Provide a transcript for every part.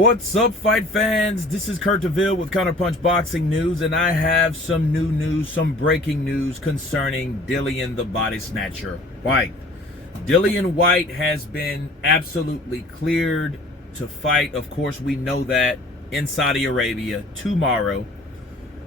What's up, fight fans? This is Kurt DeVille with Counterpunch Boxing News, and I have some new news, some breaking news concerning Dillian the Body Snatcher Whyte. Dillian Whyte has been absolutely cleared to fight. Of course, we know that in Saudi Arabia tomorrow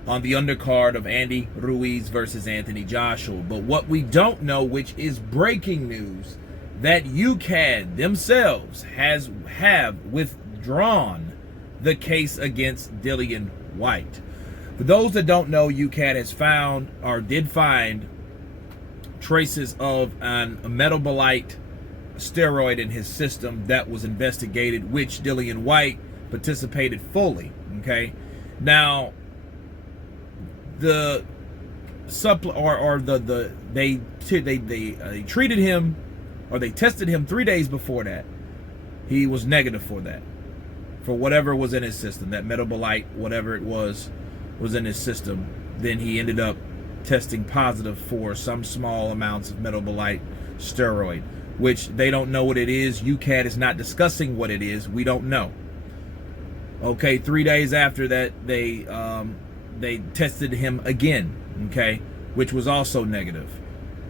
on the undercard of Andy Ruiz versus Anthony Joshua. But what we don't know, which is breaking news, that Ukad themselves have withdrawn the case against Dillian Whyte. For those that don't know, Ukad has found, or did find, traces of a metabolite steroid in his system that was investigated, which Dillian Whyte participated fully. Okay, now the they treated him, or they tested him 3 days before that. He was negative for that, for whatever was in his system, that metabolite, whatever it was in his system. Then he ended up testing positive for some small amounts of metabolite steroid, which they don't know what it is. Ukad is not discussing what it is. We don't know. Okay, 3 days after that, they tested him again, okay, which was also negative.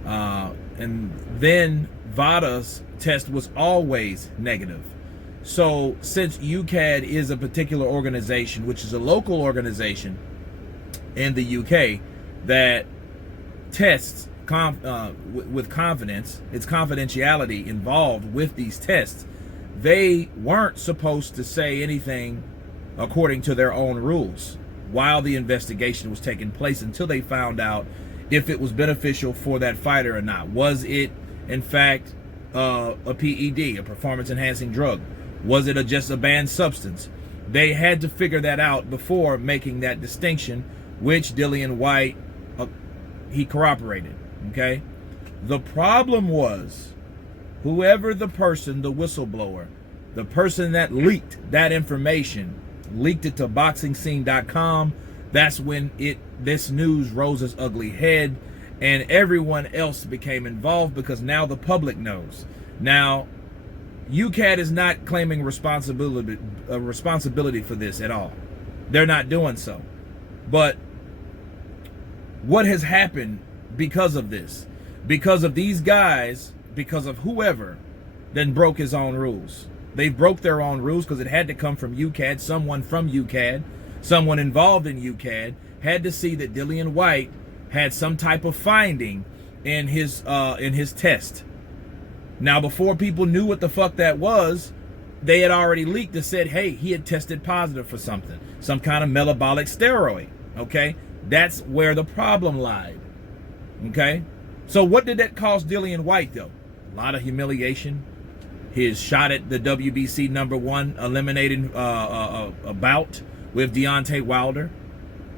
And then Vada's test was always negative. So since Ukad is a particular organization, which is a local organization in the UK that tests with confidence, it's confidentiality involved with these tests, they weren't supposed to say anything according to their own rules while the investigation was taking place, until they found out if it was beneficial for that fighter or not. Was it in fact a PED, a performance enhancing drug? Was it just a banned substance? They had to figure that out before making that distinction, which Dillian Whyte, he corroborated. Okay, the problem was, whoever the person, the whistleblower, the person that leaked that information, leaked it to boxingscene.com. That's when this news rose its ugly head, and everyone else became involved, because now the public knows. Now, Ukad is not claiming responsibility for this at all. They're not doing so. But what has happened because of this? Because of these guys, because of whoever, then broke his own rules. They broke their own rules because it had to come from Ukad. Someone from Ukad, someone involved in Ukad, had to see that Dillian Whyte had some type of finding in his test. Now, before people knew what the fuck that was, they had already leaked and said, hey, he had tested positive for something, some kind of metabolic steroid. Okay, that's where the problem lied. Okay, so what did that cost Dillian Whyte, though? A lot of humiliation. His shot at the WBC #1 eliminating a bout with Deontay Wilder.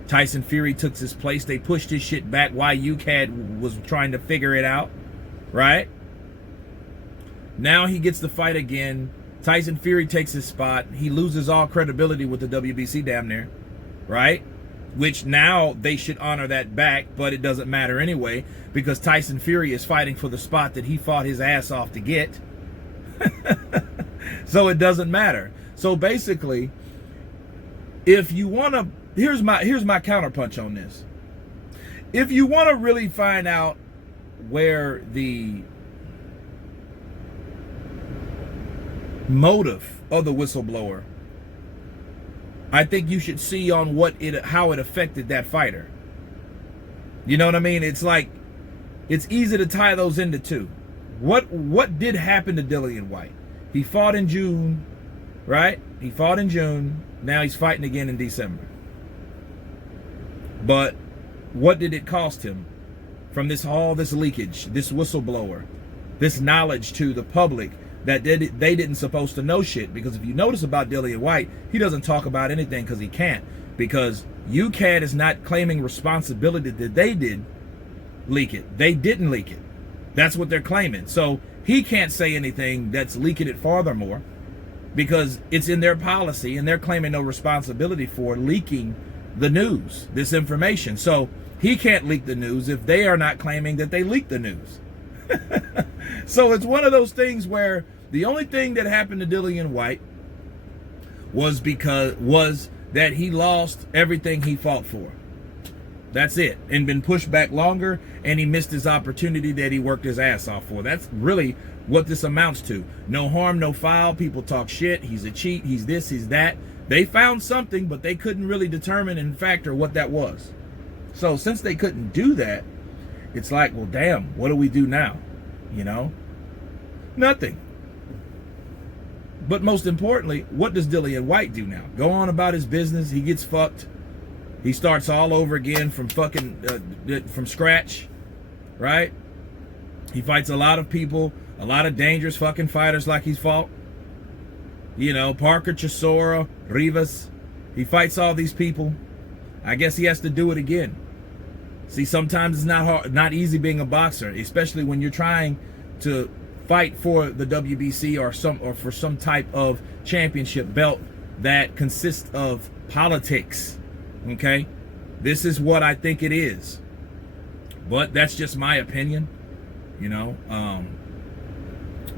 Tyson Fury took his place. They pushed his shit back while Ukad was trying to figure it out, right? Now he gets the fight again. Tyson Fury takes his spot. He loses all credibility with the WBC damn near, right? Which now they should honor that back, but it doesn't matter anyway, because Tyson Fury is fighting for the spot that he fought his ass off to get. So it doesn't matter. So basically, if you want to, here's my counterpunch on this. If you want to really find out where the motive of the whistleblower, I think you should see on how it affected that fighter. You know what I mean? It's like, it's easy to tie those into two. What did happen to Dillian Whyte? He fought in June, right? He fought in June. Now he's fighting again in December. But what did it cost him from all this leakage, this whistleblower, this knowledge to the public that they didn't supposed to know shit? Because if you notice about Dillian Whyte, he doesn't talk about anything because he can't. Because Ukad is not claiming responsibility that they did leak it. They didn't leak it. That's what they're claiming. So he can't say anything that's leaking it furthermore, because it's in their policy and they're claiming no responsibility for leaking the news, this information. So he can't leak the news if they are not claiming that they leaked the news. So it's one of those things where the only thing that happened to Dillian Whyte was that he lost everything he fought for. That's it. And been pushed back longer, and he missed his opportunity that he worked his ass off for. That's really what this amounts to. No harm, no foul. People talk shit. He's a cheat. He's this, he's that. They found something, but they couldn't really determine and factor what that was. So since they couldn't do that, it's like, well, damn, what do we do now? You know? Nothing. But most importantly, what does Dillian Whyte do now? Go on about his business. He gets fucked. He starts all over again from from scratch, right? He fights a lot of people, a lot of dangerous fucking fighters like he's fought. You know, Parker, Chisora, Rivas. He fights all these people. I guess he has to do it again. See, sometimes it's not easy being a boxer, especially when you're trying to fight for the WBC or for some type of championship belt that consists of politics. Okay, this is what I think it is, but that's just my opinion, you know.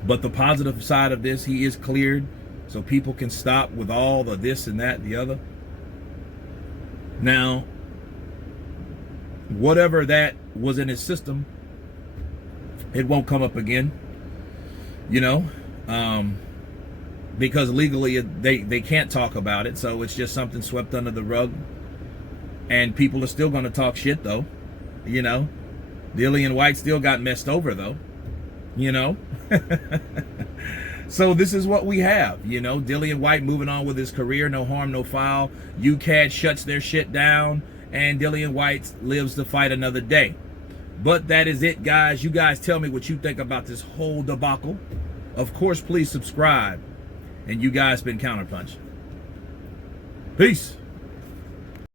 But the positive side of this, he is cleared, so people can stop with all the this and that and the other. Now, whatever that was in his system, it won't come up again, you know, because legally they can't talk about it, so it's just something swept under the rug. And people are still going to talk shit, though. You know, Dillian Whyte still got messed over, though. You know, so this is what we have. You know, Dillian Whyte moving on with his career, no harm, no foul. Ukad shuts their shit down, and Dillian Whyte lives to fight another day. But that is it, guys. You guys tell me what you think about this whole debacle. Of course, please subscribe. And you guys been Counterpunch. Peace.